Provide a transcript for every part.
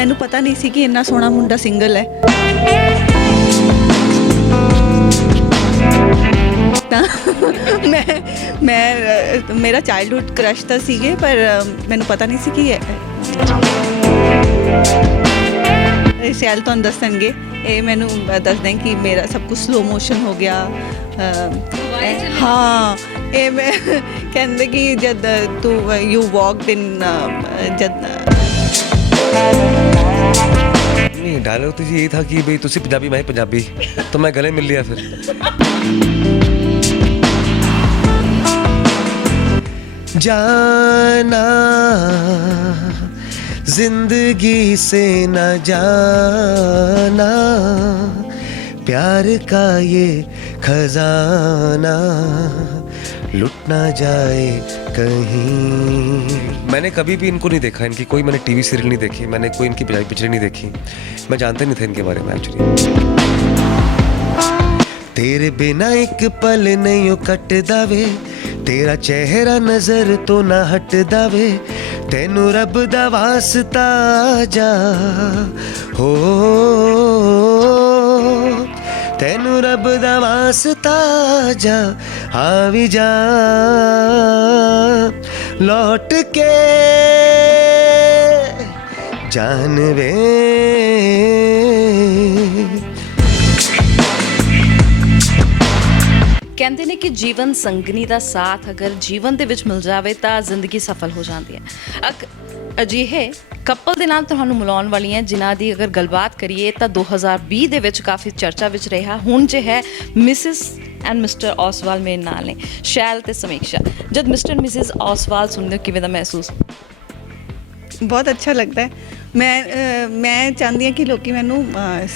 ਮੈਨੂੰ ਪਤਾ ਨਹੀਂ ਸੀ ਕਿ ਇੰਨਾ ਸੋਹਣਾ ਮੁੰਡਾ ਸਿੰਗਲ ਹੈ। ਤਾਂ ਮੈਂ ਮੇਰਾ ਚਾਈਲਡਹੁੱਡ ਕ੍ਰਸ਼ ਤਾਂ ਸੀਗੇ, ਪਰ ਮੈਨੂੰ ਪਤਾ ਨਹੀਂ ਸੀ ਕਿ ਸ਼ੈਲ ਤੁਹਾਨੂੰ ਦੱਸਣਗੇ। ਇਹ ਮੈਨੂੰ ਦੱਸਦੇ ਕਿ ਮੇਰਾ ਸਭ ਕੁਝ ਸਲੋ ਮੋਸ਼ਨ ਹੋ ਗਿਆ। ਹਾਂ, ਇਹ ਮੈਂ ਕਹਿੰਦੇ ਕਿ ਜਦ ਤੂੰ ਯੂ ਵਾਕਡ ਇਨ ਜਦ नहीं डायलॉग तो यही था कि भाई तुसी पंजाबी मैं पंजाबी, तो मैं गले मिल लिया फिर। जाना जिंदगी से न जाना, प्यार का ये खजाना लुट ना जाए कहीं। मैंने कभी भी इनको नहीं देखा, इनकी कोई मैंने टीवी सीरियल नहीं देखी, मैंने कोई इनकी पंजाबी पिक्चर नहीं देखी, मैं जानता नहीं था इनके बारे में एक्चुअली। तेरे बिना एक पल नहीं कट दावे, तेरा चेहरा नजर तो ना हट दावे, तेनू रब दा वास्ता जा हो, तेनू रब दा वास्ता जा आ भी जा लौट के जानवे। ਕਹਿੰਦੇ ਨੇ ਕਿ ਜੀਵਨ ਸੰਗਨੀ ਦਾ ਸਾਥ ਅਗਰ ਜੀਵਨ ਦੇ ਵਿੱਚ ਮਿਲ ਜਾਵੇ ਤਾਂ ਜ਼ਿੰਦਗੀ ਸਫਲ ਹੋ ਜਾਂਦੀ ਹੈ। ਅਜਿਹੇ ਕਪਲ ਦੇ ਨਾਲ ਤੁਹਾਨੂੰ ਮਿਲਾਉਣ ਵਾਲੀਆਂ ਜਿਨ੍ਹਾਂ ਦੀ ਅਗਰ ਗੱਲਬਾਤ ਕਰੀਏ ਤਾਂ 2020 ਦੇ ਵਿੱਚ ਕਾਫੀ ਚਰਚਾ ਵਿੱਚ ਰਿਹਾ। ਹੁਣ ਜੇ ਹੈ ਮਿਸਿਸ ਐਂਡ ਮਿਸਟਰ ਓਸਵਾਲ ਮੇਰੇ ਨਾਲ ਨੇ, ਸ਼ੈਲ ਤੇ ਸਮੀਕਸ਼ਾ। ਜਦ ਮਿਸਟਰ ਮਿਸਿਸ ਓਸਵਾਲ ਸੁਣਦੇ ਹੋ ਕਿਵੇਂ ਦਾ ਮਹਿਸੂਸ? ਬਹੁਤ ਅੱਛਾ ਲੱਗਦਾ ਹੈ। ਮੈਂ ਚਾਹੁੰਦੀ ਹਾਂ ਕਿ ਲੋਕੀ ਮੈਨੂੰ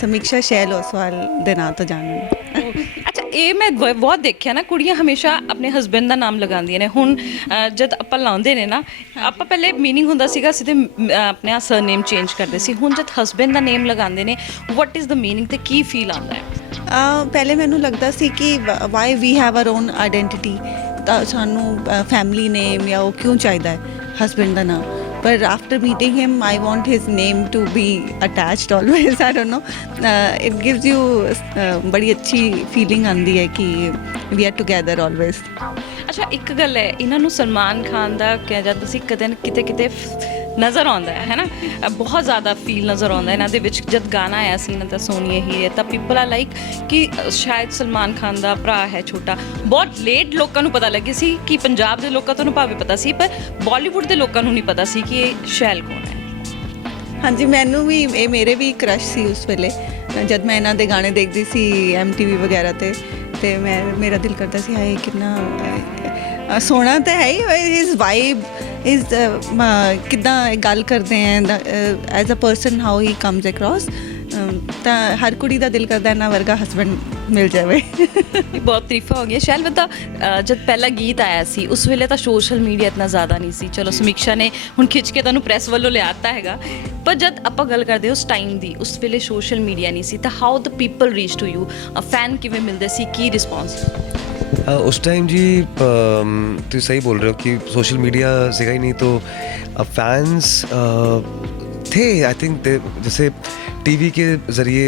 ਸਮੀਕਸ਼ਾ ਸ਼ੈਲ ਓਸਵਾਲ ਦੇ ਨਾਂ ਤੋਂ ਜਾਣਨ। ਅੱਛਾ, ਇਹ ਮੈਂ ਬਹੁਤ ਦੇਖਿਆ ਨਾ, ਕੁੜੀਆਂ ਹਮੇਸ਼ਾ ਆਪਣੇ ਹਸਬੈਂਡ ਦਾ ਨਾਮ ਲਗਾਉਂਦੀਆਂ ਨੇ। ਹੁਣ ਜਦ ਆਪਾਂ ਲਾਉਂਦੇ ਨੇ ਨਾ, ਆਪਾਂ ਪਹਿਲੇ ਮੀਨਿੰਗ ਹੁੰਦਾ ਸੀਗਾ ਸਿੱਧੇ ਆਪਣੇ ਸਰਨੇਮ ਚੇਂਜ ਕਰਦੇ ਸੀ, ਹੁਣ ਜਦ ਹਸਬੈਂਡ ਦਾ ਨੇਮ ਲਗਾਉਂਦੇ ਨੇ, ਵਾਟ ਇਜ਼ ਦ ਮੀਨਿੰਗ ਤੇ ਕੀ ਫੀਲ ਆਉਂਦਾ ਹੈ? ਪਹਿਲੇ ਮੈਨੂੰ ਲੱਗਦਾ ਸੀ ਕਿ why we have our own identity, ਤਾਂ ਸਾਨੂੰ ਫੈਮਿਲੀ ਨੇਮ ਜਾਂ ਉਹ ਕਿਉਂ ਚਾਹੀਦਾ ਹੈ ਹਸਬੈਂਡ ਦਾ ਨਾਮ। ਪਰ after meeting him I want his name to be attached always. I don't know, it gives you ਬੜੀ ਅੱਛੀ ਫੀਲਿੰਗ ਆਉਂਦੀ ਹੈ ਕਿ ਵੀ ਆਰ ਟੁਗੈਦਰ ਆਲਵੇਜ਼। ਅੱਛਾ, ਇੱਕ ਗੱਲ ਹੈ, ਇਹਨਾਂ ਨੂੰ ਸਲਮਾਨ ਖਾਨ ਦਾ ਕਿਹਾ ਜਾਂਦਾ ਸੀ ਕਦੇ ਕਿਤੇ ਕਿਤੇ ਨਜ਼ਰ ਆਉਂਦਾ ਹੈ ਨਾ, ਬਹੁਤ ਜ਼ਿਆਦਾ ਫੀਲ ਨਜ਼ਰ ਆਉਂਦਾ ਇਹਨਾਂ ਦੇ ਵਿੱਚ। ਜਦ ਗਾਣਾ ਆਇਆ ਸੀ ਇਹਨਾਂ ਦਾ ਸੋਨੀਏ ਹੀਰੇ, ਤਾਂ ਪੀਪਲ ਆ ਲਾਈਕ ਕਿ ਸ਼ਾਇਦ ਸਲਮਾਨ ਖਾਨ ਦਾ ਭਰਾ ਹੈ ਛੋਟਾ। ਬਹੁਤ ਲੇਟ ਲੋਕਾਂ ਨੂੰ ਪਤਾ ਲੱਗਿਆ ਸੀ ਕਿ ਪੰਜਾਬ ਦੇ ਲੋਕਾਂ ਨੂੰ ਭਾਵੇਂ ਪਤਾ ਸੀ, ਪਰ ਬਾਲੀਵੁੱਡ ਦੇ ਲੋਕਾਂ ਨੂੰ ਨਹੀਂ ਪਤਾ ਸੀ ਕਿ ਇਹ ਸ਼ੈਲ ਕੌਣ ਹੈ। ਹਾਂਜੀ, ਮੈਨੂੰ ਵੀ ਇਹ ਮੇਰੇ ਵੀ ਕ੍ਰਸ਼ ਸੀ ਉਸ ਵੇਲੇ, ਜਦ ਮੈਂ ਇਹਨਾਂ ਦੇ ਗਾਣੇ ਦੇਖਦੀ ਸੀ MTV ਵਗੈਰਾ 'ਤੇ ਮੇਰਾ ਦਿਲ ਕਰਦਾ ਸੀ ਹਾਏ ਕਿੰਨਾ ਸੋਹਣਾ ਤਾਂ ਹੈ ਹੀ, ਹਿਜ਼ ਵਾਈਬ ਇਜ਼ ਕਿੱਦਾਂ ਗੱਲ ਕਰਦੇ ਹੈ as a person, how he comes across. ਤਾਂ ਹਰ ਕੁੜੀ ਦਾ ਦਿਲ ਕਰਦਾ ਇਹਨਾਂ ਵਰਗਾ ਹਸਬੈਂਡ ਮਿਲ ਜਾਵੇ। ਬਹੁਤ ਤਾਰੀਫਾਂ ਹੋ ਗਈਆਂ। ਸ਼ੈਲ ਬਤਾ, ਜਦ ਪਹਿਲਾ ਗੀਤ ਆਇਆ ਸੀ ਉਸ ਵੇਲੇ ਤਾਂ ਸੋਸ਼ਲ ਮੀਡੀਆ ਇਤਨਾ ਜ਼ਿਆਦਾ ਨਹੀਂ ਸੀ। ਚਲੋ ਸਮੀਕਸ਼ਾ ਨੇ ਹੁਣ ਖਿੱਚ ਕੇ ਤੁਹਾਨੂੰ ਪ੍ਰੈਸ ਵੱਲੋਂ ਲਿਆਤਾ ਹੈਗਾ, ਪਰ ਜਦ ਆਪਾਂ ਗੱਲ ਕਰਦੇ ਉਸ ਟਾਈਮ ਦੀ, ਉਸ ਵੇਲੇ ਸੋਸ਼ਲ ਮੀਡੀਆ ਨਹੀਂ ਸੀ, ਤਾਂ how the people reach to you, fan ਕਿਵੇਂ ਮਿਲਦੇ ਸੀ, ਕੀ ਰਿਸਪੌਂਸ? उस टाइम जी तो सही बोल रहे हो कि सोशल मीडिया सीखा ही नहीं, तो फैंस थे आई थिंक जैसे टीवी के ज़रिए।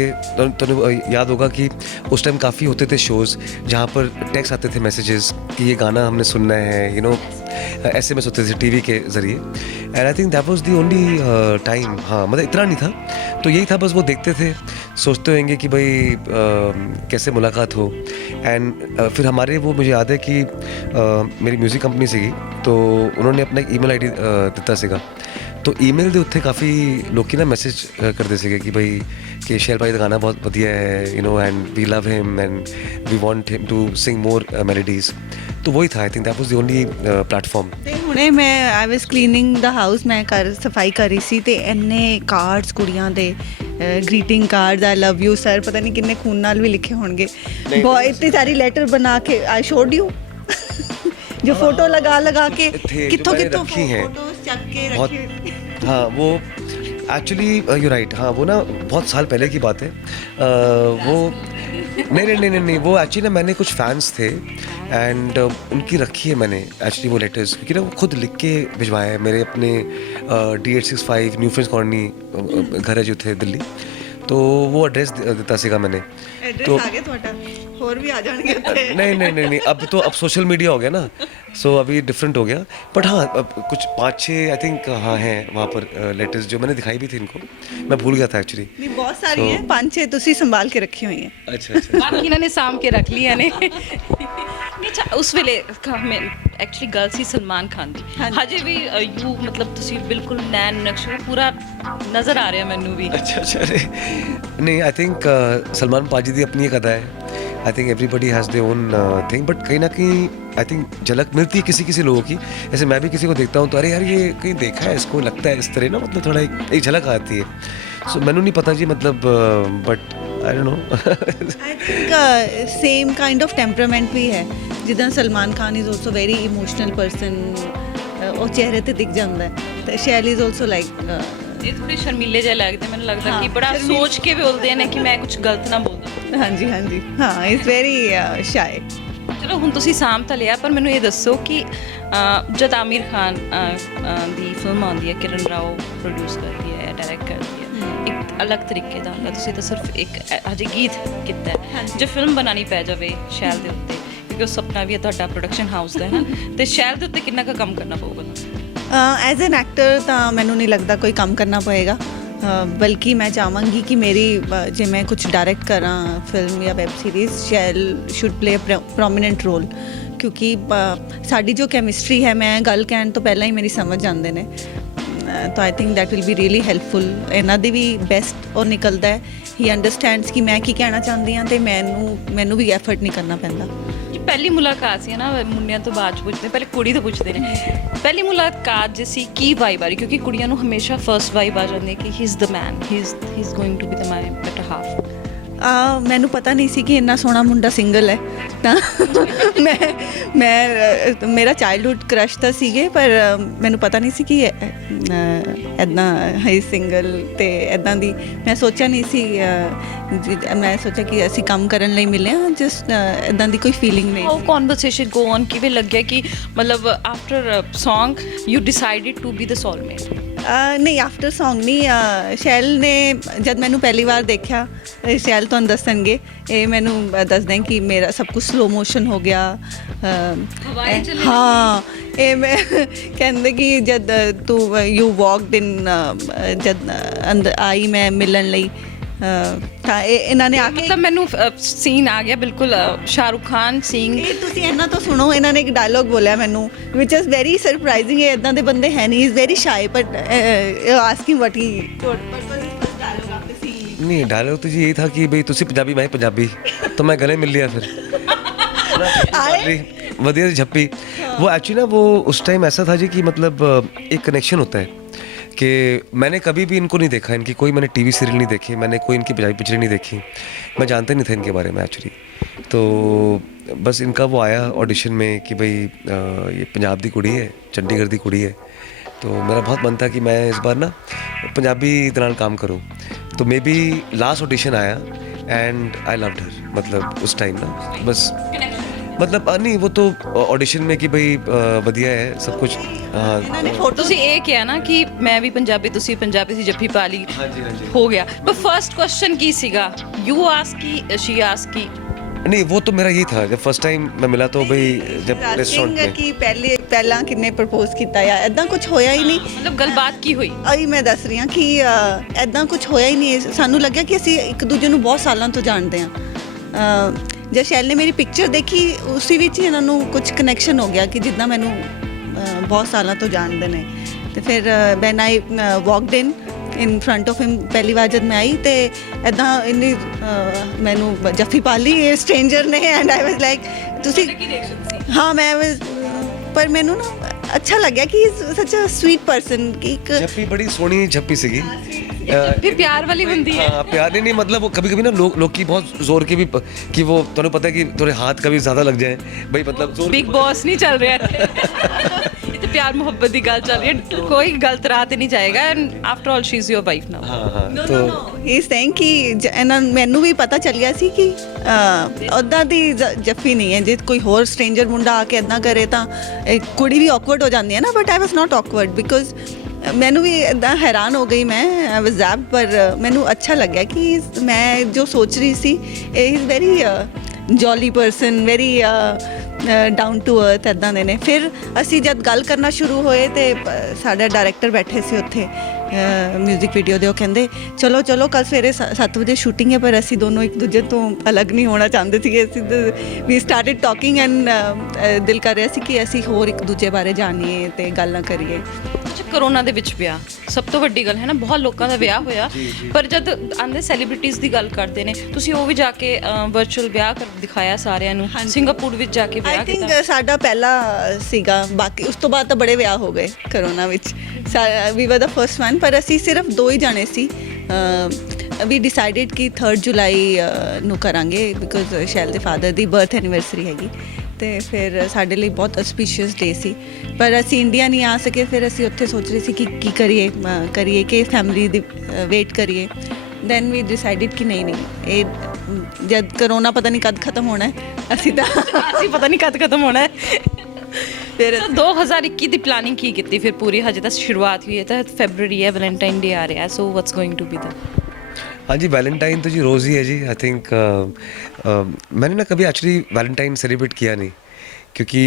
तो याद होगा कि उस टाइम काफ़ी होते थे शोज़ जहाँ पर टेक्स्ट आते थे, मैसेजेस कि ये गाना हमने सुनना है, यू नो SMS होते थे टीवी के ज़रिए। And I think that was the only time. हाँ, मतलब इतना नहीं था, तो यही था, बस वो देखते थे, सोचते होंगे कि भाई कैसे मुलाकात हो। एंड फिर हमारे वो मुझे याद है कि मेरी म्यूज़िक कंपनी सीगी, तो उन्होंने अपना एक ईमेल ID दिता सीगा, तो ईमेल ਦੇ ਉੱਤੇ ਕਾਫੀ ਲੋਕੀ ਨਾ ਮੈਸੇਜ ਕਰਦੇ ਸੀਗੇ ਕਿ ਭਾਈ ਕਿ ਸ਼ੈਲ ਭਾਈ ਦਾ ਗਾਣਾ ਬਹੁਤ ਵਧੀਆ ਹੈ, you know, and we love him and we want him to sing more melodies. तो वही था, I think that was the only platform. ਤੇ ਹੁਣੇ ਮੈਂ ਆਈ ਵਾਸ ਕਲੀਨਿੰਗ ਦਾ ਹਾਊਸ, ਮੈਂ ਘਰ ਸਫਾਈ ਕਰ ਰਹੀ ਸੀ, ਤੇ ਇੰਨੇ ਕਾਰਡਸ ਕੁੜੀਆਂ ਦੇ greeting cards, I love you sir, ਪਤਾ ਨਹੀਂ ਕਿੰਨੇ ਖੂਨ ਨਾਲ ਵੀ ਲਿਖੇ ਹੋਣਗੇ। ਬਹੁਤ ਇਤਨੀ ਸਾਰੀ ਲੈਟਰ ਬਣਾ ਕੇ ਆਈ ਸ਼ੋਡ ਯੂ जो फोटो लगा के कितों फोटोज चक के रखे। हाँ, वो एक्चुअली यू राइट। हाँ, वो ना बहुत साल पहले की बात है। वो नहीं, वो एक्चुअली ना मैंने कुछ फैंस थे एंड उनकी रखी है मैंने एक्चुअली वो लेटर्स, क्योंकि ना वो खुद लिख के भिजवाए हैं मेरे अपने D865 न्यू फ्रेंड्स कॉलोनी घर है जो थे दिल्ली, तो वो एड्रेस ਦਿੱਤਾ ਸੀਗਾ मैंने। ਐਡਰੈਸ ਆ ਗਿਆ ਤੁਹਾਡਾ, ਹੋਰ ਵੀ ਆ ਜਾਣਗੇ ਉੱਥੇ। नहीं, अब सोशल मीडिया हो गया ना, सो अभी डिफरेंट हो गया। बट हाँ, अब कुछ 5-6 आई थिंक हाँ हैं वहाँ पर लेटर्स जो मैंने दिखाई भी थी इनको, मैं भूल गया था एक्चुअली। ਨਹੀਂ ਬਹੁਤ ਸਾਰੀਆਂ 5-6 ਤੁਸੀਂ ਸੰਭਾਲ ਕੇ ਰੱਖੀ ਹੋਈ ਹੈ। अच्छा ਬਾਕੀ ਇਹਨਾਂ ਨੇ ਸਾਂਭ ਕੇ ਰੱਖ ਲਿਆ ਨੇ। ਨਹੀਂ ਅੱਛਾ, ਉਸ ਵੇਲੇ ਮੈਂ ਐਕਚੁਅਲੀ ਗੱਲ ਸੀ ਸਲਮਾਨ ਖਾਨ ਦੀ, ਹਾਂਜੀ। ਹਜੇ ਵੀ ਯੂ ਮਤਲਬ ਤੁਸੀਂ ਬਿਲਕੁਲ ਨੈਣ ਨਕਸ਼ ਪੂਰਾ ਨਜ਼ਰ ਆ ਰਿਹਾ ਮੈਨੂੰ ਵੀ। अच्छा अरे नहीं, आई थिंक सलमान पाजी दी अपनी एक अदा है, I think everybody has their own thing, but कहीं ना कहीं आई थिंक झलक मिलती है किसी लोगों की। जैसे मैं भी किसी को देखता हूँ तो अरे यार ये कहीं देखा है इसको, लगता है इस तरह ना, मतलब थोड़ा एक झलक आती है। सो मैंने नहीं पता जी, मतलब but I don't know. I think same kind of temperament ਵੀ ਹੈ, ਜਿੱਦਾਂ Salman Khan is also very emotional person, ਉਹ ਚਿਹਰੇ ਤੇ ਦਿਖ ਜਾਂਦਾ ਹੈ, ਤੇ ਸ਼ੈਲੀ ਇਜ਼ ਆਲਸੋ ਲਾਈਕ ਇਹ ਥੋੜੇ ਸ਼ਰਮੀਲੇ ਜਿਹੇ ਲੱਗਦੇ, ਮੈਨੂੰ ਲੱਗਦਾ ਹਾਂ, ਕਿ ਬੜਾ ਸ਼ਰਮੀਲੇ। ਸੋਚ ਕੇ ਬੋਲਦੇ ਨੇ ਕਿ ਮੈਂ ਕੁਝ ਗਲਤ ਨਾ ਬੋਲਦਾ। ਹਾਂਜੀ ਹਾਂ ਇਜ਼ ਵੈਰੀ ਸ਼ਾਈ। ਚਲੋ ਹੁਣ ਤੁਸੀਂ ਸਾਂਭ ਤਾਂ ਲਿਆ, ਪਰ ਮੈਨੂੰ ਇਹ ਦੱਸੋ ਕਿ ਜਦ ਆਮਿਰ ਖਾਨ ਦੀ ਫਿਲਮ ਆਉਂਦੀ ਹੈ, ਕਿਰਨ ਰਾਓ ਪ੍ਰੋਡਿਊਸ ਕਰਦੀ ਹੈ, ਡਾਇਰੈਕਟ ਕਰਦੀ ਹੈ, ਇੱਕ ਅਲੱਗ ਤਰੀਕੇ ਦਾ ਹੁੰਦਾ। ਤੁਸੀਂ ਤਾਂ ਸਿਰਫ ਇੱਕ ਹਜੇ ਗੀਤ ਕੀਤਾ ਹੈ, ਜੇ ਫਿਲਮ ਬਣਾਉਣੀ ਪੈ ਜਾਵੇ ਸ਼ੈਲ ਦੇ ਉੱਤੇ, ਕਿਉਂਕਿ ਉਹ ਸੁਪਨਾ ਵੀ ਹੈ ਤੁਹਾਡਾ ਪ੍ਰੋਡਕਸ਼ਨ ਹਾਊਸ ਦਾ ਹੈ ਨਾ, ਤੇ ਸ਼ੈਲ ਦੇ ਉੱਤੇ ਕਿੰਨਾ ਕੁ ਕੰਮ ਕਰਨਾ ਪਊਗਾ? ਐਜ਼ ਐਨ ਐਕਟਰ ਤਾਂ ਮੈਨੂੰ ਨਹੀਂ ਲੱਗਦਾ ਕੋਈ ਕੰਮ ਕਰਨਾ ਪਏਗਾ, ਬਲਕਿ ਮੈਂ ਚਾਹਾਂਗੀ ਕਿ ਮੇਰੀ ਜੇ ਮੈਂ ਕੁਝ ਡਾਇਰੈਕਟ ਕਰਾਂ ਫਿਲਮ ਜਾਂ web series, shall should play a prominent role, ਕਿਉਂਕਿ ਸਾਡੀ ਜੋ ਕੈਮਿਸਟਰੀ ਹੈ, ਮੈਂ ਗੱਲ ਕਹਿਣ ਤੋਂ ਪਹਿਲਾਂ ਹੀ ਮੇਰੀ ਸਮਝ ਜਾਂਦੇ ਨੇ, ਤਾਂ I think that will be really helpful. ਇਹਨਾਂ ਦੀ ਵੀ ਬੈਸਟ ਉਹ ਨਿਕਲਦਾ ਹੈ, ਹੀ ਅੰਡਰਸਟੈਂਡਸ ਕਿ ਮੈਂ ਕੀ ਕਹਿਣਾ ਚਾਹੁੰਦੀ ਹਾਂ, ਤੇ ਮੈਨੂੰ ਵੀ ਐਫਰਟ ਨਹੀਂ ਕਰਨਾ ਪੈਂਦਾ। ਇਹ ਪਹਿਲੀ ਮੁਲਾਕਾਤ ਸੀ ਨਾ, ਮੁੰਡਿਆਂ ਤੋਂ ਬਾਅਦ 'ਚ ਪੁੱਛਦੇ, ਪਹਿਲੇ ਕੁੜੀ ਤੋਂ ਪੁੱਛਦੇ ਨੇ। ਪਹਿਲੀ ਮੁਲਾਕਾਤ ਜੇ ਸੀ, ਕੀ ਵਾਈਬ ਆ ਰਹੀ? ਕਿਉਂਕਿ ਕੁੜੀਆਂ ਨੂੰ ਹਮੇਸ਼ਾ ਫਰਸਟ ਵਾਈਬ ਆ ਜਾਂਦੀ ਹੈ ਕਿ he is the man, he is going to be the my better half. ਮੈਨੂੰ ਪਤਾ ਨਹੀਂ ਸੀ ਕਿ ਇੰਨਾ ਸੋਹਣਾ ਮੁੰਡਾ ਸਿੰਗਲ ਹੈ, ਤਾਂ ਮੈਂ ਮੇਰਾ ਚਾਈਲਡਹੁੱਡ ਕ੍ਰਸ਼ ਤਾਂ ਸੀਗੇ, ਪਰ ਮੈਨੂੰ ਪਤਾ ਨਹੀਂ ਸੀ ਕਿ ਇੱਦਾਂ ਹੈ ਸਿੰਗਲ, ਤੇ ਇੱਦਾਂ ਦੀ ਮੈਂ ਸੋਚਿਆ ਨਹੀਂ ਸੀ। ਮੈਂ ਸੋਚਿਆ ਕਿ ਅਸੀਂ ਕੰਮ ਕਰਨ ਲਈ ਮਿਲੇ ਹਾਂ, ਜਸਟ ਇੱਦਾਂ ਦੀ ਕੋਈ ਫੀਲਿੰਗ ਨਹੀਂ। How conversation go on? ਕਿਵੇਂ ਲੱਗਿਆ ਕਿ ਮਤਲਬ after song you decided to be the soulmate? ਨਹੀਂ, ਆਫਟਰ ਸੌਂਗ ਨਹੀਂ। ਸ਼ੈਲ ਨੇ ਜਦ ਮੈਨੂੰ ਪਹਿਲੀ ਵਾਰ ਦੇਖਿਆ, ਸ਼ੈਲ ਤੁਹਾਨੂੰ ਦੱਸਣਗੇ, ਇਹ ਮੈਨੂੰ ਦੱਸਦੇ ਕਿ ਮੇਰਾ ਸਭ ਕੁਝ ਸਲੋ ਮੋਸ਼ਨ ਹੋ ਗਿਆ। ਹਾਂ, ਇਹ ਮੈਂ ਕਹਿੰਦੇ ਕਿ ਜਦ ਤੂੰ ਯੂ ਵਾਕਡ ਇਨ, ਜਦ ਅੰਦਰ ਆਈ ਮੈਂ ਮਿਲਣ ਲਈ, ਤਾਂ ਇਹਨਾਂ ਨੇ ਆ ਕੇ ਮਤਲਬ ਮੈਨੂੰ ਸੀਨ ਆ ਗਿਆ ਬਿਲਕੁਲ ਸ਼ਾਹਰੁਖ ਖਾਨ ਸਿੰਘ। ਇਹ ਤੁਸੀਂ ਇਹਨਾਂ ਤੋਂ ਸੁਣੋ, ਇਹਨਾਂ ਨੇ ਇੱਕ ਡਾਇਲੋਗ ਬੋਲਿਆ ਮੈਨੂੰ, ਵਿਚ ਇਜ਼ ਵੈਰੀ ਸਰਪ੍ਰਾਈਜ਼ਿੰਗ। ਇਹ ਇਦਾਂ ਦੇ ਬੰਦੇ ਹੈ ਨਹੀਂ, is very shy, but asking what he dialogue ਆਪੇ ਸੀ। नहीं, डायलॉग तो जी यही था कि भाई तुसी पंजाबी मैं पंजाबी, तो मैं गले मिल लिया फिर वधिया झप्पी। वो एक्चुअली ना वो उस टाइम ऐसा था जी कि मतलब एक कनेक्शन होता है कि मैंने कभी भी इनको नहीं देखा, इनकी कोई मैंने टीवी सीरियल नहीं देखी, मैंने कोई इनकी पंजाबी पिक्चर नहीं देखी, मैं जानता नहीं था इनके बारे में एक्चुअली। तो बस इनका वो आया ऑडिशन में कि भाई ये पंजाब दी कुड़ी है, चंडीगढ़ दी कुड़ी है, तो मेरा बहुत मन था कि मैं इस बार ना पंजाबी दे नाल काम करूँ। तो मे बी लास्ट ऑडिशन आया एंड आई लव्ड हर, मतलब उस टाइम ना बस, मतलब नहीं वो तो ऑडिशन में कि भाई वधिया है सब कुछ। ਇਹਨਾਂ ਨੇ ਫੋਟੋ ਤੁਸੀਂ ਇਹ ਕਿਹਾ ਨਾ ਕਿ ਮੈਂ ਵੀ ਪੰਜਾਬੀ, ਤੁਸੀਂ ਪੰਜਾਬੀ ਸੀ, ਜੱਫੀ ਪਾ ਲਈ, हाँ जी, हाँ जी। ਹੋ ਗਿਆ। ਪਰ ਫਰਸਟ ਕੁਐਸਚਨ ਕੀ ਸੀਗਾ? ਯੂ ਆਸਕੀ, ਸ਼ੀ ਆਸਕੀ? नहीं, वो तो मेरा यही था जब फर्स्ट टाइम मैं मिला तो भाई जब रेस्टोरेंट में ਕਿ ਪਹਿਲਾਂ ਕਿੰਨੇ ਪ੍ਰਪੋਜ਼ ਕੀਤਾ ਜਾਂ ਐਦਾਂ ਕੁਝ ਹੋਇਆ ਹੀ ਨਹੀਂ। ਮਤਲਬ ਗੱਲਬਾਤ ਕੀ ਹੋਈ? ਆਈ ਮੈਂ ਦੱਸ ਰਹੀ ਹਾਂ ਕਿ ਐਦਾਂ ਕੁਝ ਹੋਇਆ ਹੀ ਨਹੀਂ। ਸਾਨੂੰ ਲੱਗਿਆ ਕਿ ਅਸੀਂ ਇੱਕ ਦੂਜੇ ਨੂੰ ਬਹੁਤ ਸਾਲਾਂ ਤੋਂ ਜਾਣਦੇ ਹਾਂ। ਜਦ ਸ਼ੈਲ ਨੇ ਮੇਰੀ ਪਿਕਚਰ ਦੇਖੀ, ਉਸੇ ਵਿੱਚ ਹੀ ਇਹਨਾਂ ਨੂੰ ਕੁਝ ਕਨੈਕਸ਼ਨ ਹੋ ਗਿਆ ਕਿ ਜਿੱਦਾਂ ਮੈਨੂੰ ਬਹੁਤ ਸਾਲਾਂ ਤੋਂ ਜਾਣਦੇ ਨੇ। ਤੇ ਫਿਰ when I walked in front of him, ਪਹਿਲੀ ਵਾਰ ਜਦ ਮੈਂ ਆਈ ਤੇ ਐਦਾਂ ਇੰਨੀ ਮੈਨੂੰ ਜੱਫੀ ਪਾ ਲਈ ਇਹ ਸਟ੍ਰੇਂਜਰ ਨੇ, ਐਂਡ ਆਈ ਵਾਜ਼ ਲਾਈਕ ਤੁਸੀਂ ਹਾਂ, ਮੈਂ ਪਰ ਮੈਨੂੰ ਨਾ ਅੱਛਾ ਲੱਗਿਆ ਕਿ ਸੱਚ ਅ ਸਵੀਟ ਪਰਸਨ ਕਿ ਇੱਕ झप्पी बड़ी सोहनी झप्पी सीगी। ਜੱਫੀ ਪਿਆਰ ਵਾਲੀ ਹੁੰਦੀ ਹੈ। हाँ, प्यार नहीं मतलब वो कभी कभी ना लोग की बहुत जोर के भी कि वो तुम्हें पता है कि थोड़े हाथ कभी ज़्यादा लग जाए भाई, मतलब जोर ਬਿਗ ਬॉस ਨਹੀਂ ਚੱਲ ਰਿਹਾ ਇੱਥੇ। ਤੇ ਪਿਆਰ ਮੁਹੱਬਤ ਦੀ ਗੱਲ ਚੱਲ ਰਹੀ ਹੈ, ਕੋਈ ਗਲਤ ਰਾਹ ਤੇ ਨਹੀਂ ਜਾਏਗਾ and after all she is your wife now. हाँ हाँ ਨੋ तो ਨੋ ਨੋ ਹੀ ਇਜ਼ ਸੇਇੰਗ ਕਿ ਇਹਨਾਂ ਮੈਨੂੰ ਵੀ ਪਤਾ ਚੱਲ ਗਿਆ ਸੀ ਕਿ ਉੱਦਾਂ ਦੀ ਜੱਫੀ ਨਹੀਂ ਹੈ। ਜੇ ਕੋਈ ਹੋਰ ਸਟ੍ਰੇਂਜਰ ਮੁੰਡਾ ਆ ਕੇ ਇਦਾਂ ਕਰੇ ਤਾਂ ਕੁੜੀ ਵੀ ਔਕਵਰਡ ਹੋ ਜਾਂਦੀ ਹੈ ਨਾ, but I was not awkward because ਮੈਨੂੰ ਵੀ ਇਦਾਂ ਹੈਰਾਨ ਹੋ ਗਈ ਮੈਂ, ਆਈ ਵਾਸ ਜ਼ੈਪ, ਪਰ ਮੈਨੂੰ ਅੱਛਾ ਲੱਗਿਆ ਕਿ ਮੈਂ ਜੋ ਸੋਚ ਰਹੀ ਸੀ ਇਹ is very jolly person, very down to earth ਇੱਦਾਂ ਦੇ ਨੇ। ਫਿਰ ਅਸੀਂ ਜਦ ਗੱਲ ਕਰਨਾ ਸ਼ੁਰੂ ਹੋਏ ਤੇ ਸਾਡਾ ਡਾਇਰੈਕਟਰ ਬੈਠੇ ਸੀ ਉੱਥੇ ਮਿਊਜ਼ਿਕ ਵੀਡੀਓ ਦੇ, ਉਹ ਕਹਿੰਦੇ ਚਲੋ ਚਲੋ ਕੱਲ ਸਵੇਰੇ 7 ਵਜੇ ਸ਼ੂਟਿੰਗ ਹੈ, ਪਰ ਅਸੀਂ ਦੋਨੋਂ ਇੱਕ ਦੂਜੇ ਤੋਂ ਅਲੱਗ ਨਹੀਂ ਹੋਣਾ ਚਾਹੁੰਦੇ ਸੀਗੇ। ਅਸੀਂ ਵੀ ਸਟਾਰਟਡ ਟਾਕਿੰਗ ਐਂਡ ਦਿਲ ਕਰ ਰਿਹਾ ਸੀ ਕਿ ਅਸੀਂ ਹੋਰ ਇੱਕ ਦੂਜੇ ਬਾਰੇ ਜਾਣੀਏ ਤੇ ਗੱਲਾਂ ਕਰੀਏ। ਅੱਛਾ, ਕਰੋਨਾ ਦੇ ਵਿੱਚ ਵਿਆਹ ਸਭ ਤੋਂ ਵੱਡੀ ਗੱਲ ਹੈ ਨਾ, ਬਹੁਤ ਲੋਕਾਂ ਦਾ ਵਿਆਹ ਹੋਇਆ, ਪਰ ਜਦ ਆਂਦੇ ਸੈਲੀਬ੍ਰਿਟੀਜ਼ ਦੀ ਗੱਲ ਕਰਦੇ ਨੇ, ਤੁਸੀਂ ਉਹ ਵੀ ਜਾ ਕੇ ਵਰਚੁਅਲ ਵਿਆਹ ਕਰ ਦਿਖਾਇਆ ਸਾਰਿਆਂ ਨੂੰ, ਸਿੰਗਾਪੁਰ ਵਿੱਚ ਜਾ ਕੇ ਆਈ ਵਿਆਹ ਥਿੰਕ ਕੀਤਾ। ਸਾਡਾ ਪਹਿਲਾ ਸੀਗਾ, ਬਾਕੀ ਉਸ ਤੋਂ ਬਾਅਦ ਤਾਂ ਬੜੇ ਵਿਆਹ ਹੋ ਗਏ ਕਰੋਨਾ ਵਿੱਚ, ਵੀ ਵਰ ਦਾ ਫਰਸਟ ਵਨ, ਪਰ ਅਸੀਂ ਸਿਰਫ 2 ਹੀ ਜਾਣੇ ਸੀ। ਵੀ ਡਿਸਾਈਡਡ ਕਿ 3 ਜੁਲਾਈ ਨੂੰ ਕਰਾਂਗੇ ਬਿਕੋਜ਼ ਸ਼ੈਲ ਦੇ ਫਾਦਰ ਦੀ ਬਰਥ ਐਨੀਵਰਸਰੀ ਹੈਗੀ, ਤੇ ਫਿਰ ਸਾਡੇ ਲਈ ਬਹੁਤ ਆਸਪੀਸ਼ੀਅਸ ਡੇ ਸੀ, ਪਰ ਅਸੀਂ ਇੰਡੀਆ ਨਹੀਂ ਆ ਸਕੇ। ਫਿਰ ਅਸੀਂ ਉੱਥੇ ਸੋਚ ਰਹੇ ਸੀ ਕਿ ਕੀ ਕਰੀਏ ਕਿ ਫੈਮਿਲੀ ਦੀ ਵੇਟ ਕਰੀਏ। ਦੈਨ ਵੀ ਡਿਸਾਈਡਡ ਕਿ ਨਹੀਂ ਇਹ ਜਦ ਕਰੋਨਾ ਪਤਾ ਨਹੀਂ ਕਦ ਖਤਮ ਹੋਣਾ ਹੈ, ਅਸੀਂ ਪਤਾ ਨਹੀਂ ਕਦ ਖਤਮ ਹੋਣਾ ਹੈ। ਫਿਰ 2021 ਦੀ ਪਲਾਨਿੰਗ ਕੀ ਕੀਤੀ ਫਿਰ ਪੂਰੀ? ਹਜੇ ਤਾਂ ਸ਼ੁਰੂਆਤ ਹੋਈ ਹੈ, ਤਾਂ ਫੈਬਰਰੀ ਹੈ, ਵੈਲੈਂਟਾਈਨ ਡੇ ਆ ਰਿਹਾ, so what's going to be the? हाँ जी, वैलेंटाइन तो जी रोज़ ही है जी। आई थिंक मैंने ना कभी एक्चुअली वैलेंटाइन सेलिब्रेट किया नहीं, क्योंकि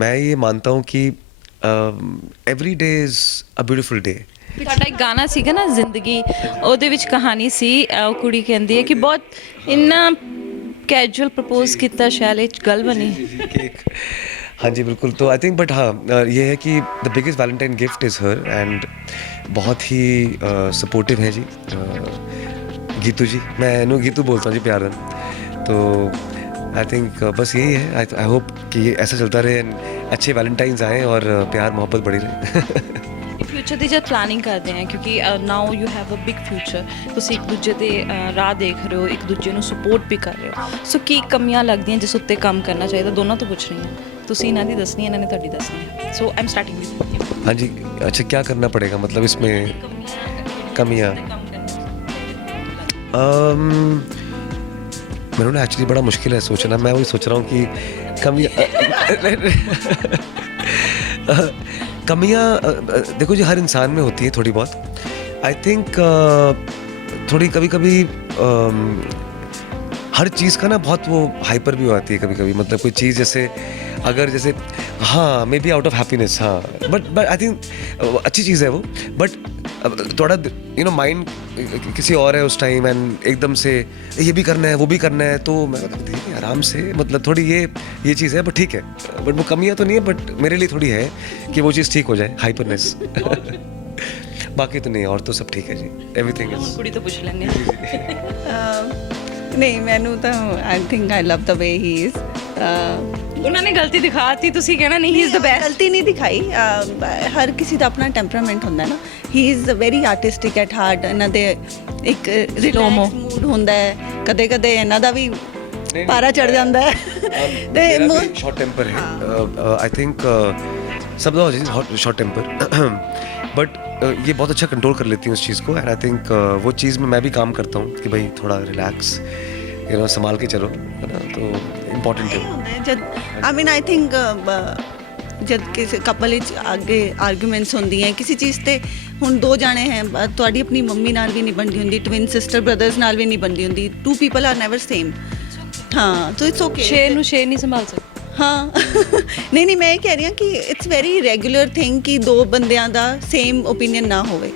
मैं ये मानता हूँ कि every day is a beautiful day. ਤੁਹਾਡਾ ਇੱਕ ਗਾਣਾ ਸੀਗਾ ਨਾ ਜ਼ਿੰਦਗੀ, ਉਹਦੇ ਵਿੱਚ ਕਹਾਣੀ ਸੀ, ਉਹ ਕੁੜੀ ਕਹਿੰਦੀ ਹੈ ਕਿ ਬਹੁਤ ਇੰਨਾ ਕੈਜੂਅਲ ਪ੍ਰਪੋਜ਼ ਕੀਤਾ, ਸ਼ਾਇਦ ਇਹ ਗੱਲ ਬਣੀ। केक, हाँ जी बिल्कुल। तो आई थिंक बट हाँ ये है कि the biggest Valentine gift is her, and बहुत ही सपोर्टिव है जी गीतू जी। मैं इन्हों गीतू बोलता हूँ जी प्यार नाल। तो आई थिंक बस यही है। आई होप कि ये ऐसा चलता रहे, अच्छे वैलेंटाइंस आएँ और प्यार मोहब्बत बढ़ी रहे। ਫਿਊਚਰ ਦੀ ਜਦ ਪਲਾਨਿੰਗ ਕਰਦੇ ਹਾਂ, ਕਿਉਂਕਿ now you have a big future, ਤੁਸੀਂ ਇੱਕ ਦੂਜੇ ਦੇ ਰਾਹ ਦੇਖ ਰਹੇ ਹੋ, ਇੱਕ ਦੂਜੇ ਨੂੰ ਸਪੋਰਟ ਵੀ ਕਰ ਰਹੇ ਹੋ, ਸੋ ਕੀ ਕਮੀਆਂ ਲੱਗਦੀਆਂ ਜਿਸ ਉੱਤੇ ਕੰਮ ਕਰਨਾ ਚਾਹੀਦਾ? ਦੋਨਾਂ ਤੋਂ ਪੁੱਛ ਰਹੀ ਹਾਂ, ਤੁਸੀਂ ਇਹਨਾਂ ਦੀ ਦੱਸਣੀ, ਇਹਨਾਂ ਨੇ ਤੁਹਾਡੀ ਦੱਸਣੀ ਹੈ। ਸੋ ਆਈ ਐਮ ਸਟਾਰਟਿੰਗ ਵਿਦ हाँ जी, अच्छा क्या करना पड़ेगा मतलब इसमें कमियाँ? मेरे ना एक्चुअली बड़ा मुश्किल है सोचना। मैं वही सोच रहा हूँ कि कमियाँ देखो जी हर इंसान में होती है थोड़ी बहुत। आई थिंक थोड़ी कभी कभी हर चीज़ का ना बहुत वो हाइपर भी हो आती है कभी कभी, मतलब कोई चीज़ जैसे अगर जैसे हाँ may be out of happiness, हाँ बट आई थिंक अच्छी चीज़ है वो, बट थोड़ा यू नो माइंड किसी और है उस टाइम एंड एकदम से ये भी करना है वो भी करना है, तो मैं ठीक है आराम से, मतलब थोड़ी ये चीज़ है, बट ठीक है, बट वो कमियाँ तो नहीं है, बट मेरे लिए थोड़ी है कि वो चीज़ ठीक हो जाए, हाइपरनेस। बाकी तो नहीं, और तो सब ठीक है जी, एवरीथिंग इज। ਕੁੜੀ ਤੋਂ ਪੁੱਛ ਲੈਂਦੇ ਹਾਂ। ਨਹੀਂ ਮੈਨੂੰ ਤਾਂ I think I love the way he is. ਉਹਨਾਂ ਨੇ ਗਲਤੀ ਦਿਖਾਤੀ, ਤੁਸੀਂ ਕਹਿਣਾ ਨਹੀਂ ਹੀ ਇਜ਼ ਦ ਬੈਸਟ। ਗਲਤੀ ਨਹੀਂ ਦਿਖਾਈ, ਹਰ ਕਿਸੇ ਦਾ ਆਪਣਾ ਟੈਂਪਰਾਮੈਂਟ ਹੁੰਦਾ ਨਾ। ਹੀ is very artistic at heart. ਇਹਨਾਂ ਦੇ ਇੱਕ ਰਿਲੈਕਸ ਮੂਡ ਹੁੰਦਾ ਹੈ, ਕਦੇ ਕਦੇ ਇਹਨਾਂ ਦਾ ਵੀ ਪਾਰਾ ਚੜ ਜਾਂਦਾ ਹੈ ਤੇ शॉर्ट टेम्पर है। आई थिंक सब लोग शॉर्ट टेम्पर, बट ये बहुत अच्छा कंट्रोल कर लेती हूँ उस चीज़ को, एंड आई थिंक वो चीज़ में मैं भी काम करता हूँ कि भाई थोड़ा रिलैक्स यू नो संभाल के चलो, है ना, तो इम्पोर्टेंट है। ਜਦ ਆਈ ਮੀਨ ਆਈ ਥਿੰਕ ਜਦ ਕਿਸੇ ਕਪਲ ਵਿੱਚ ਅੱਗੇ ਆਰਗੂਮੈਂਟਸ ਹੁੰਦੀਆਂ ਕਿਸੇ ਚੀਜ਼ ਤੇ, ਹੁਣ 2 ਜਾਣੇ ਹੈ, ਤੁਹਾਡੀ ਆਪਣੀ ਮੰਮੀ ਨਾਲ ਵੀ ਨਹੀਂ ਬਣਦੀ ਹੁੰਦੀ, ਟਵਿਨ ਸਿਸਟਰ ਬ੍ਰਦਰਸ ਨਾਲ ਵੀ ਨਹੀਂ ਬਣਦੀ ਹੁੰਦੀ, 2 ਪੀਪਲ ਆਰ ਨੈਵਰ ਸੇਮ। ਹਾਂ ਸੋ ਇਟਸ ਓਕੇ। ਸ਼ੇਰ ਨੂੰ ਸ਼ੇਰ ਨਹੀਂ ਸੰਭਾਲ ਸਕਦਾ। ਹਾਂ ਨਹੀਂ ਮੈਂ ਇਹ ਕਹਿ ਰਹੀ ਹਾਂ ਕਿ ਇਟਸ ਵੈਰੀ ਰੈਗੂਲਰ ਥਿੰਗ ਕਿ 2 ਬੰਦਿਆਂ ਦਾ ਸੇਮ ਓਪੀਨੀਅਨ ਨਾ ਹੋਵੇ।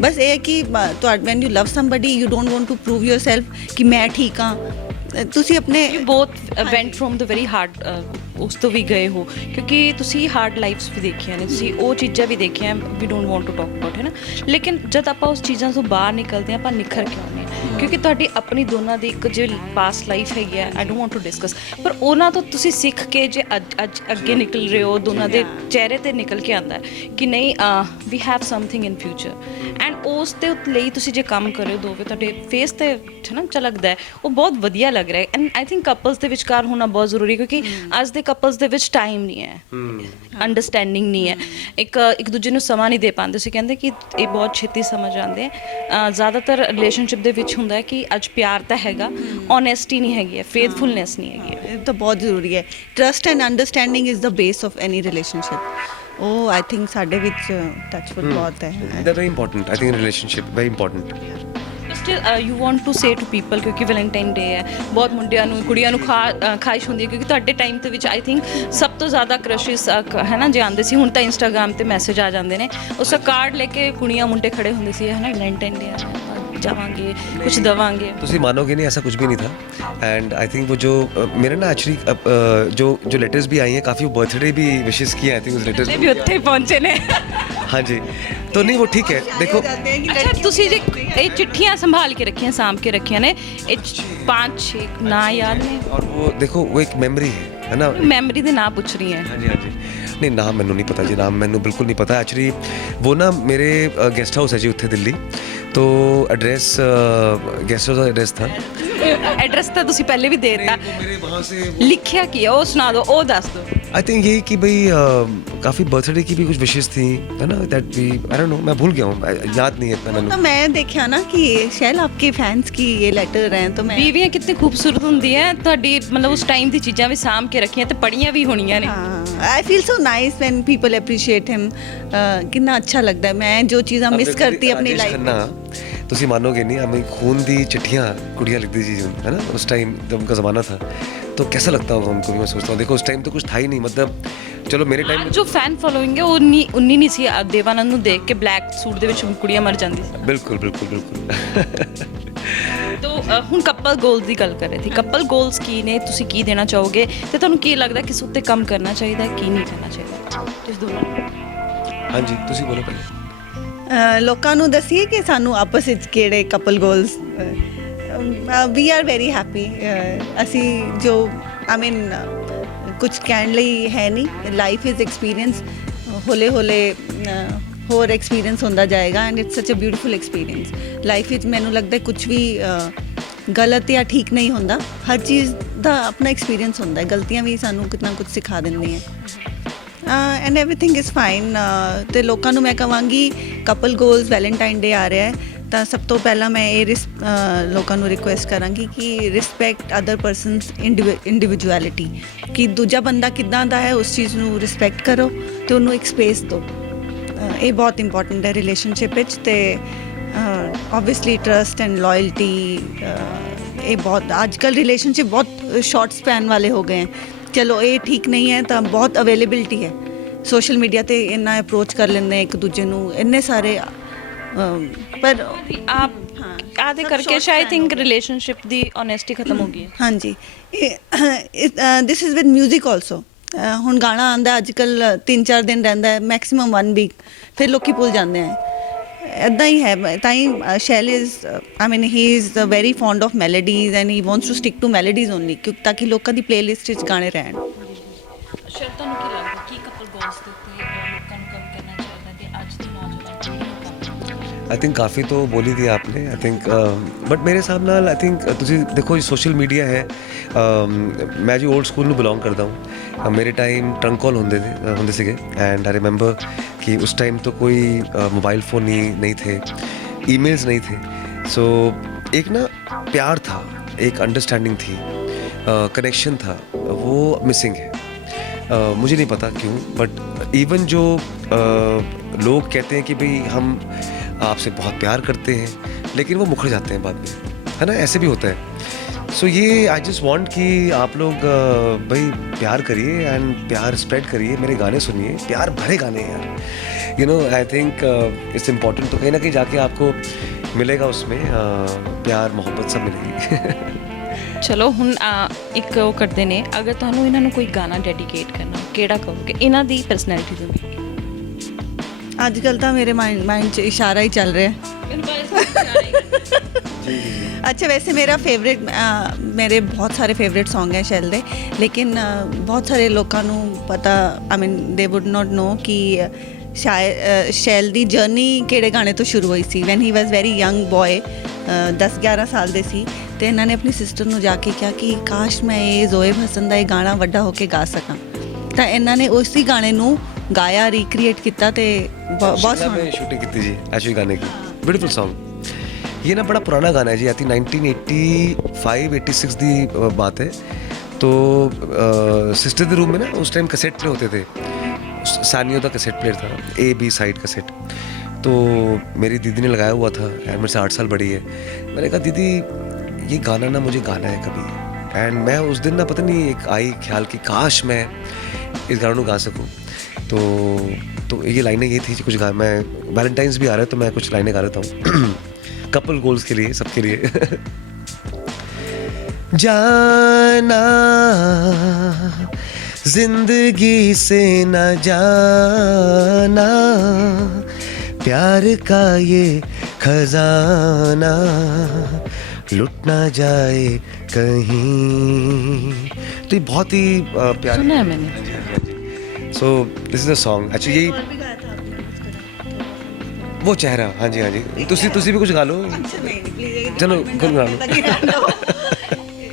ਬਸ ਇਹ ਹੈ ਕਿ when you love somebody you don't want to prove yourself ਕਿ ਮੈਂ ਠੀਕ ਹਾਂ। ਤੁਸੀਂ ਆਪਣੇ both went from the very hard, ਉਸ ਤੋਂ ਵੀ ਗਏ ਹੋ, ਕਿਉਂਕਿ ਤੁਸੀਂ ਹਾਰਡ ਲਾਈਫਸ ਵੀ ਦੇਖੀਆਂ ਨੇ, ਤੁਸੀਂ ਉਹ ਚੀਜ਼ਾਂ ਵੀ ਦੇਖੀਆਂ, we don't want to talk about, ਹੈ ਨਾ। ਲੇਕਿਨ ਜਦ ਆਪਾਂ ਉਸ ਚੀਜ਼ਾਂ ਤੋਂ ਬਾਹਰ ਨਿਕਲਦੇ ਹਾਂ, ਆਪਾਂ ਨਿਖਰ ਕੇ ਆਉਂਦੇ ਹਾਂ, ਕਿਉਂਕਿ ਤੁਹਾਡੀ ਆਪਣੀ ਦੋਨਾਂ ਦੀ ਇੱਕ ਜੇ ਪਾਸਟ ਲਾਈਫ ਹੈਗੀ ਆ, I don't want to discuss, ਪਰ ਉਹਨਾਂ ਤੋਂ ਤੁਸੀਂ ਸਿੱਖ ਕੇ ਜੇ ਅੱਜ ਅੱਗੇ ਨਿਕਲ ਰਹੇ ਹੋ, ਦੋਨਾਂ ਦੇ ਚਿਹਰੇ ਤੇ ਨਿਕਲ ਕੇ ਆਉਂਦਾ ਕਿ ਨਹੀਂ we have something in future, and ਉਸ ਦੇ ਲਈ ਤੁਸੀਂ ਜੇ ਕੰਮ ਕਰ ਰਹੇ ਹੋ ਦੋਵੇਂ, ਤੁਹਾਡੇ ਫੇਸ ਤੇ ਹੈ ਨਾ ਝਲਕਦਾ ਹੈ, ਉਹ ਬਹੁਤ ਵਧੀਆ ਲੱਗ ਰਿਹਾ ਹੈ। ਐਂਡ ਆਈ ਥਿੰਕ ਕਪਲਸ ਦੇ ਵਿਚਕਾਰ ਹੋਣਾ ਬਹੁਤ ਜ਼ਰੂਰੀ, ਕਿਉਂਕਿ ਅੱਜ ਦੇ ਕਪਲਸ ਦੇ ਵਿੱਚ ਟਾਈਮ ਨਹੀਂ ਹੈ, ਅੰਡਰਸਟੈਂਡਿੰਗ ਨਹੀਂ ਹੈ, ਇੱਕ ਦੂਜੇ ਨੂੰ ਸਮਾਂ ਨਹੀਂ ਦੇ ਪਾਉਂਦੇ ਸੀ। ਕਹਿੰਦੇ ਕਿ ਇਹ ਬਹੁਤ ਛੇਤੀ ਸਮਝ ਆਉਂਦੇ ਆ। ਜ਼ਿਆਦਾਤਰ ਰਿਲੇਸ਼ਨਸ਼ਿਪ ਦੇ ਵਿੱਚ ਹੁੰਦਾ ਹੈ ਕਿ ਅੱਜ ਪਿਆਰ ਤਾਂ ਹੈਗਾ, ਓਨੈਸਟੀ ਨਹੀਂ ਹੈਗੀ ਹੈ, ਫੇਥਫੁਲਨੈਸ ਨਹੀਂ ਹੈਗੀ ਹੈ। ਇਹ ਤਾਂ ਬਹੁਤ ਜ਼ਰੂਰੀ ਹੈ। Trust and understanding is the base of any relationship. ਉਹ ਆਈ ਥਿੰਕ ਸਾਡੇ ਵਿੱਚ ਟੱਚਵੁੱਡ ਬਹੁਤ ਹੈ। They're very important. I think in relationship very important. Still you want to say to people, ਕਿਉਂਕਿ ਵੈਲੈਂਟਾਈਨ ਡੇ ਹੈ, ਬਹੁਤ ਮੁੰਡਿਆਂ ਨੂੰ ਕੁੜੀਆਂ ਨੂੰ ਖਾਹਿਸ਼ ਹੁੰਦੀ ਹੈ, ਕਿਉਂਕਿ ਤੁਹਾਡੇ ਟਾਈਮ ਦੇ ਵਿੱਚ ਆਈ ਥਿੰਕ ਸਭ ਤੋਂ ਜ਼ਿਆਦਾ ਕ੍ਰਸ਼ਿਸ ਹੈ ਨਾ ਜੇ ਆਉਂਦੇ ਸੀ। ਹੁਣ ਤਾਂ ਇੰਸਟਾਗ੍ਰਾਮ ਤੇ ਮੈਸੇਜ ਆ ਜਾਂਦੇ ਨੇ, ਉਸ ਕਾਰਡ ਲੈ ਕੇ ਕੁੜੀਆਂ ਮੁੰਡੇ ਖੜੇ ਹੁੰਦੇ ਸੀ, ਹੈ ਨਾ, ਵੈਲੈਂਟਾइन डे जावांगे कुछ दवांगे। ਤੁਸੀਂ मानोगे नहीं, ऐसा कुछ भी नहीं था। एंड आई थिंक वो जो मेरे ना एक्चुअली जो लेटर्स भी आई हैं, काफ़ी बर्थडे भी विशेस किए। आई थिंक उस लेटर्स भी उत्थे पहुंचे ने। हाँ जी, तो नहीं वो ठीक है। देखो अच्छा ਤੁਸੀਂ ਜੇ ਇਹ ਚਿੱਠੀਆਂ ਸੰਭਾਲ ਕੇ ਰੱਖੀਆਂ, ਸਾਂਭ ਕੇ ਰੱਖੀਆਂ ਨੇ, ਇਹ 5-6 ਨਾਂ ਯਾਦ ਨੇ? और वो देखो वो एक मेमोरी है ना। ਮੈਮਰੀ ਦੇ ਨਾਂ ਪੁੱਛ ਰਹੀ ਹੈ। हाँ जी, हाँ जी। नहीं नाम मैनू नहीं पता जी, नाम मैनू बिल्कुल नहीं पता एक्चुअली। वो ना मेरे गेस्ट हाउस है जी उत्थे दिल्ली, तो एड्रेस गेस्ट हाउस का एड्रेस था। ਐਡਰੈਸ ਤਾਂ ਤੁਸੀਂ ਪਹਿਲੇ ਵੀ ਦੇ ਦਿੱਤਾ, मेरे वहाँ से ਲਿਖਿਆ ਕੀ ਹੈ ਉਹ ਸੁਣਾ ਦਿਓ, ਉਹ ਦੱਸ ਦਿਓ। आई थिंक यही कि भाई काफ़ी बर्थडे की भी कुछ विशेष थी, है ना, दैट भी आई डोंट नो, मैं भूल गया हूँ, याद नहीं है इतना तो मैंने। मैं देखा ना कि शैल आपके फैंस की ये लेटर हैं, तो मैं ਬੀਵੀਆਂ ਕਿੰਨੀ ਖੂਬਸੂਰਤ ਹੁੰਦੀਆਂ, ਤੁਹਾਡੀ ਮਤਲਬ ਉਸ ਟਾਈਮ ਦੀ ਚੀਜ਼ਾਂ ਵੀ ਸਾਂਭ ਕੇ ਰੱਖੀਆਂ ਤੇ ਪੜੀਆਂ ਵੀ ਹੋਣੀਆਂ ਨੇ। I feel so nice when people appreciate him. कितना अच्छा लगता है। मैं जो चीज़ां मिस करती अपनी राजेश लाइफ खन्ना, ਤੁਸੀਂ मानोगे नहीं, हमें खून दी चिट्ठियाँ कुड़ियाँ लिखती थी, है ना, उस टाइम जब उनका ज़माना था, तो कैसा लगता होगा उनको भी। मैं सोचता हूँ देखो उस टाइम तो कुछ था ही नहीं, मतलब चलो मेरे टाइम में ਜੋ ਫੈਨ ਫੋਲੋਇੰਗ ਹੈ ਉਹ ਉਨੀ ਨਹੀਂ ਸੀ। ਦੇਵਾਨੰਦ ਨੂੰ ਦੇਖ ਕੇ ਬਲੈਕ ਸੂਟ ਦੇ ਵਿੱਚ ਕੁੜੀਆਂ ਮਰ ਜਾਂਦੀ ਸੀ। बिल्कुल बिल्कुल बिल्कुल। ਤੋ ਹੁਣ ਕਪਲ ਗੋਲਸ ਦੀ ਗੱਲ ਕਰ ਰਹੇ ਸੀ। ਕਪਲ ਗੋਲਸ ਕੀ ਨੇ, ਤੁਸੀਂ ਕੀ ਦੇਣਾ ਚਾਹੋਗੇ ਤੇ ਤੁਹਾਨੂੰ ਕੀ ਲੱਗਦਾ ਕਿਸ ਉੱਤੇ ਕੰਮ ਕਰਨਾ ਚਾਹੀਦਾ, ਕੀ ਨਹੀਂ ਕਰਨਾ ਚਾਹੀਦਾ? ਇਸ ਦੋਨਾਂ हाँ जी, ਤੁਸੀਂ बोलो पहले। ਲੋਕਾਂ ਨੂੰ ਦੱਸੀਏ ਕਿ ਸਾਨੂੰ ਆਪਸ ਵਿੱਚ ਕਿਹੜੇ couple goals. We are very happy. ਅਸੀਂ ਜੋ ਆਈ ਮੀਨ ਕੁਝ ਕਹਿਣ ਲਈ ਹੈ ਨਹੀਂ। Life is experience. ਹੌਲੇ ਹੌਲੇ ਹੋਰ ਐਕਸਪੀਰੀਅੰਸ ਹੁੰਦਾ ਜਾਏਗਾ ਐਂਡ ਇਟਸ ਸੱਚ ਅ ਬਿਊਟੀਫੁਲ ਐਕਸਪੀਰੀਅੰਸ। ਲਾਈਫ ਵਿੱਚ ਮੈਨੂੰ ਲੱਗਦਾ ਕੁਝ ਵੀ ਗਲਤ ਜਾਂ ਠੀਕ ਨਹੀਂ ਹੁੰਦਾ। ਹਰ ਚੀਜ਼ ਦਾ ਆਪਣਾ ਐਕਸਪੀਰੀਅੰਸ ਹੁੰਦਾ ਹੈ। ਗਲਤੀਆਂ ਵੀ ਸਾਨੂੰ ਕਿਤਨਾ ਕੁਝ ਸਿਖਾ ਦਿੰਦੀਆਂ। And everything is fine. ਅਤੇ ਲੋਕਾਂ ਨੂੰ ਮੈਂ ਕਹਾਂਗੀ ਕਪਲ ਗੋਲਸ ਵੈਲੈਂਟਾਈਨ ਡੇ ਆ ਰਿਹਾ ਹੈ, ਤਾਂ ਸਭ ਤੋਂ ਪਹਿਲਾਂ ਮੈਂ ਇਹ ਲੋਕਾਂ ਨੂੰ ਰਿਕੁਐਸਟ ਕਰਾਂਗੀ ਕਿ ਰਿਸਪੈਕਟ ਅਦਰ ਪਰਸਨਸ ਇੰਡੀਵਿਜੂਅਲਿਟੀ, ਕਿ ਦੂਜਾ ਬੰਦਾ ਕਿੱਦਾਂ ਦਾ ਹੈ ਉਸ ਚੀਜ਼ ਨੂੰ ਰਿਸਪੈਕਟ ਕਰੋ ਅਤੇ ਉਹਨੂੰ ਇੱਕ ਸਪੇਸ ਦਿਓ। ਇਹ ਬਹੁਤ ਇੰਪੋਰਟੈਂਟ ਹੈ ਰਿਲੇਸ਼ਨਸ਼ਿਪ ਵਿੱਚ। ਅਤੇ ਓਬਵੀਅਸਲੀ ਟਰਸਟ ਐਂਡ ਲੋਇਲਟੀ, ਇਹ ਬਹੁਤ ਅੱਜ ਕੱਲ੍ਹ ਰਿਲੇਸ਼ਨਸ਼ਿਪ ਬਹੁਤ ਸ਼ਾਰਟ ਸਪੈਨ ਵਾਲੇ ਹੋ ਗਏ ਹੈ। ਚਲੋ ਇਹ ਠੀਕ ਨਹੀਂ ਹੈ, ਤਾਂ ਬਹੁਤ ਅਵੇਲੇਬਿਲਟੀ ਹੈ ਸੋਸ਼ਲ ਮੀਡੀਆ 'ਤੇ। ਇੰਨਾ ਅਪਰੋਚ ਕਰ ਲੈਂਦੇ ਇੱਕ ਦੂਜੇ ਨੂੰ, ਇੰਨੇ ਸਾਰੇ ਪਰ ਆਪ ਆਦੇ ਕਰਕੇ ਸ਼ਾਇਦ ਥਿੰਕ ਰਿਲੇਸ਼ਨਸ਼ਿਪ ਦੀ ਓਨੈਸਟੀ ਖਤਮ ਹੋ ਗਈ ਹੈ। ਹਾਂਜੀ, this is with music also. ਹੁਣ ਗਾਣਾ ਆਉਂਦਾ ਅੱਜ ਕੱਲ੍ਹ 3-4 ਦਿਨ ਰਹਿੰਦਾ ਹੈ, ਮੈਕਸਿਮਮ 1 ਵੀਕ, ਫਿਰ ਲੋਕੀ ਭੁੱਲ ਜਾਂਦੇ ਹੈ। ਇੱਦਾਂ ਹੀ ਹੈ। ਤਾਂ ਹੀ Shael is I mean he is very fond of melodies and he wants to stick to melodies only, ਤਾਂ ਕਿ ਲੋਕਾਂ ਦੀ ਪਲੇਲਿਸਟ ਵਿੱਚ ਗਾਣੇ ਰਹਿਣ। ਸ਼ਰਤਾਂ ਨੂੰ ਕੀ ਲੱਗਦਾ ਕੀ ਕਪਲ ਗੋਲਸ ਦੇ ਉੱਤੇ ਲੋਕਾਂ ਨੂੰ ਕੰਮ ਕਰਨਾ ਚਾਹੀਦਾ ਤੇ ਅੱਜ ਦੀ ਨੌਜਵਾਨ ਪੀੜ੍ਹੀ ਨੂੰ ਕੰਮ? आई थिंक काफ़ी तो बोल ही दिया आपने। आई थिंक बट मेरे हिसाब नाल आई थिंक ਤੁਸੀਂ ਦੇਖੋ ਜੀ ਸੋਸ਼ਲ ਮੀਡੀਆ ਹੈ। ਮੈਂ ਜੀ 올ਡ ਸਕੂਲ ਨੂੰ ਬਿਲੋਂਗ ਕਰਦਾ ਹੂੰ। ਮੇਰੇ ਟਾਈਮ ਟਰੰਕ ਕਾਲ ਹੁੰਦੇ ਸੀਗੇ एंड आई रिमेंबर कि उस टाइम तो कोई मोबाइल फ़ोन नहीं थे, ईमेल्स नहीं थे। सो एक ना प्यार था, एक अंडरस्टैंडिंग थी, कनेक्शन था, वो मिसिंग है। मुझे नहीं पता क्यों, बट इवन जो लोग कहते हैं कि भाई हम आपसे बहुत प्यार करते हैं, लेकिन वो मुकर जाते हैं बाद में, है ना, ऐसे भी होता है। सो ये आई जस्ट वांट कि आप लोग भाई प्यार करिए एंड प्यार स्प्रेड करिए, मेरे गाने सुनिए, प्यार भरे गाने हैं यार। You know I think it's important. तो कहीं ना कहीं जाके आपको मिलेगा उसमें प्यार मोहब्बत सब मिलेगी। ਚਲੋ ਹੁਣ ਇੱਕ ਉਹ ਕਰਦੇ ਨੇ, ਅਗਰ ਤੁਹਾਨੂੰ ਇਹਨਾਂ ਨੂੰ ਕੋਈ ਗਾਣਾ ਡੈਡੀਕੇਟ ਕਰਨਾ ਕਿਹੜਾ ਕਹੋਗੇ ਇਹਨਾਂ ਦੀ ਪਰਸਨੈਲਿਟੀ ਦੇ ਵਿੱਚ? ਅੱਜ ਕੱਲ੍ਹ ਤਾਂ ਮੇਰੇ ਮਾਈਂਡ 'ਚ ਇਸ਼ਾਰਾ ਹੀ ਚੱਲ ਰਿਹਾ। अच्छा, वैसे मेरा फेवरेट मेरे बहुत सारे फेवरेट सॉन्ग हैं शैल दे, लेकिन बहुत सारे लोगों ਨੂੰ ਪਤਾ I mean they would not know कि शायद शैल ਦੀ ਜਰਨੀ ਕਿਹੜੇ ਗਾਣੇ ਤੋਂ ਸ਼ੁਰੂ ਹੋਈ ਸੀ। When he was very young boy, 10-11 ਸਾਲ ਦੇ ਸੀ ਤੇ ਇਹਨਾਂ ਨੇ ਆਪਣੀ ਸਿਸਟਰ ਨੂੰ ਜਾ ਕੇ ਕਿਹਾ ਕਿ ਕਾਸ਼ ਮੈਂ ਇਹ ਜ਼ੋਏਬ ਹਸਨ ਦਾ ਇਹ ਗਾਣਾ ਵੱਡਾ ਹੋ ਕੇ ਗਾ ਸਕਾਂ, ਤਾਂ ਇਹਨਾਂ ਨੇ ਉਸੇ ਗਾਣੇ ਨੂੰ गाया रिक्रिएट किया ते बहुत शिमला में शूटिंग की जी ऐसे गाने की ब्यूटीफुल सॉन्ग। ये ना बड़ा पुराना गाना है जी, आई थिंक 1985-86 की बात है। तो सिस्टर के रूम में ना उस टाइम कैसेट प्ले होते थे, सानियों का कैसेट प्लेयर था, A B साइड कैसेट। तो मेरी दीदी ने लगाया हुआ था, मेरे से 8 साल बड़ी है। मैंने कहा दीदी ये गाना ना मुझे गाना है कभी, एंड मैं उस दिन ना पता नहीं एक आई ख्याल कि काश मैं इस गाने को गा सकूँ। तो ये लाइनें ये थी कि कुछ गा, मैं वैलेंटाइंस भी आ रहा है तो मैं कुछ लाइनें गा लेता हूँ कपल गोल्स के लिए, सबके लिए। जाना जिंदगी से न जाना, प्यार का ये खजाना लुट ना जाए कहीं। तो ये बहुत ही प्यार सुना है मैंने। So this is a song actually यही वो चेहरा। हाँ जी हाँ जी, तुसी भी कुछ गा लो। चलो खुद गा लो।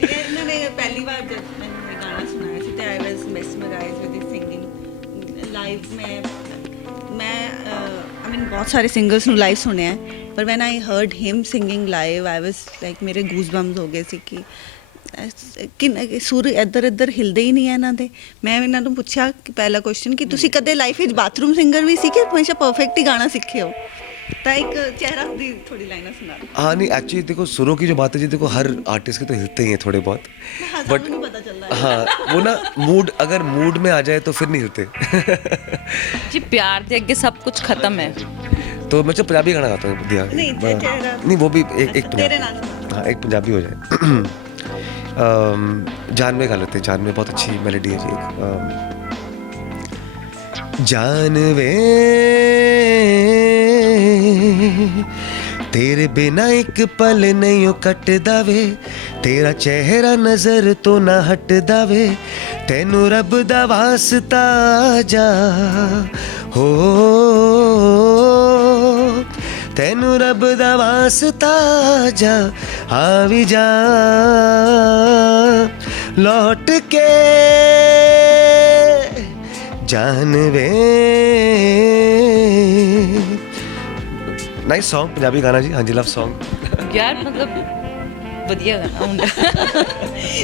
ਇਹਨਾਂ ਨੇ ਪਹਿਲੀ ਵਾਰ ਜਦ ਮੈਨੂੰ ਇਹ ਗਾਣਾ ਸੁਣਾਇਆ ਸੀ ਤੇ ਆਈ ਵਾਸ ਮੈਸਮਰਾਈਜ਼ਡ ਵਿਦ ਹਿਸ ਸਿੰਗਿੰਗ ਲਾਈਵ। ਮੈਂ ਆਈ ਮੀਨ ਬਹੁਤ ਸਾਰੇ ਸਿੰਗਰਸ ਨੂੰ ਲਾਈਵ ਸੁਣਿਆ, ਪਰ van I heard him singing live I was like ਮੇਰੇ ਗੂਜ਼ਬੰਪਸ ਹੋ ਗਏ ਸੀ ਕਿ ਸੁਰ ਇੱਧਰ ਇੱਧਰ ਹਿਲਦੇ ਹੀ ਨਹੀਂ ਹੈ ਇਹਨਾਂ ਦੇ। ਮੈਂ ਇਹਨਾਂ ਨੂੰ ਪੁੱਛਿਆ ਕਿ ਪਹਿਲਾ ਕੁਐਸਚਨ ਕਿ ਤੁਸੀਂ ਕਦੇ ਲਾਈਫ ਵਿੱਚ ਬਾਥਰੂਮ ਸਿੰਗਰ ਵੀ ਸੀ ਕਿ ਹਮੇਸ਼ਾ ਪਰਫੈਕਟ ਹੀ ਗਾਣਾ ਸਿੱਖੇ ਹੋ? ਤਾਂ ਇੱਕ ਚਿਹਰਾ ਦੀ ਥੋੜੀ ਲਾਈਨਾਂ ਸੁਣਾ ਦਿਓ। हाँ नहीं एक्चुअली देखो सुरों की जो बात है जी, देखो हर आर्टिस्ट के तो हिलते ही हैं थोड़े बहुत, बट नहीं पता चल रहा है। हाँ वो ना मूड अगर मूड में आ जाए तो फिर नहीं हिलते। जी प्यार के अगे सब कुछ खत्म है। तो मैं चल पंजाबी गाना गाता हूँ दिया। नहीं, चेहरा- नहीं वो भी एक तेरे पंजाबी, नाम। हाँ एक पंजाबी हो जाए। जानवे गा लेते हैं, जानवे बहुत अच्छी मेलोडी है जी एक। जानवे तेरे बिना एक पल नहीं ओ कट दावे, तेरा चेहरा नजर तो ना हट दावे, तेनू रब दा वास्ता जा हो, तेनू रब दा वास्ता जा आ भी जा लौट के जानवे। नाइस सॉन्ग पंजाबी गाना जी। हाँ जी लव सॉन्ग। ਯਾਰ ਮਤਲਬ ਵਧੀਆ ਗਾਣਾ ਹੁੰਦਾ।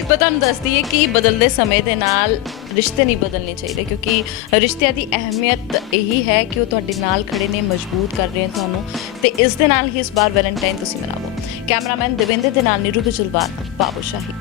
ਪਰ ਤੁਹਾਨੂੰ ਦੱਸਦੀ ਹੈ ਕਿ ਬਦਲਦੇ ਸਮੇਂ ਦੇ ਨਾਲ ਰਿਸ਼ਤੇ ਨਹੀਂ ਬਦਲਣੇ ਚਾਹੀਦੇ, ਕਿਉਂਕਿ ਰਿਸ਼ਤਿਆਂ ਦੀ ਅਹਿਮੀਅਤ ਇਹੀ ਹੈ ਕਿ ਉਹ ਤੁਹਾਡੇ ਨਾਲ ਖੜੇ ਨੇ, ਮਜ਼ਬੂਤ ਕਰ ਰਹੇ ਹਨ ਤੁਹਾਨੂੰ, ਤੇ ਇਸ ਦੇ ਨਾਲ ਹੀ ਇਸ ਵਾਰ ਵੈਲੈਂਟਾਈਨ ਤੁਸੀਂ ਮਨਾਵੋ। ਕੈਮਰਾਮੈਨ ਦਵਿੰਦਰ ਦੇ ਨਾਲ ਨੀਰੂ ਗੁਜਰਵਾਲ, ਬਾਬੂ ਸ਼ਾਹੀ।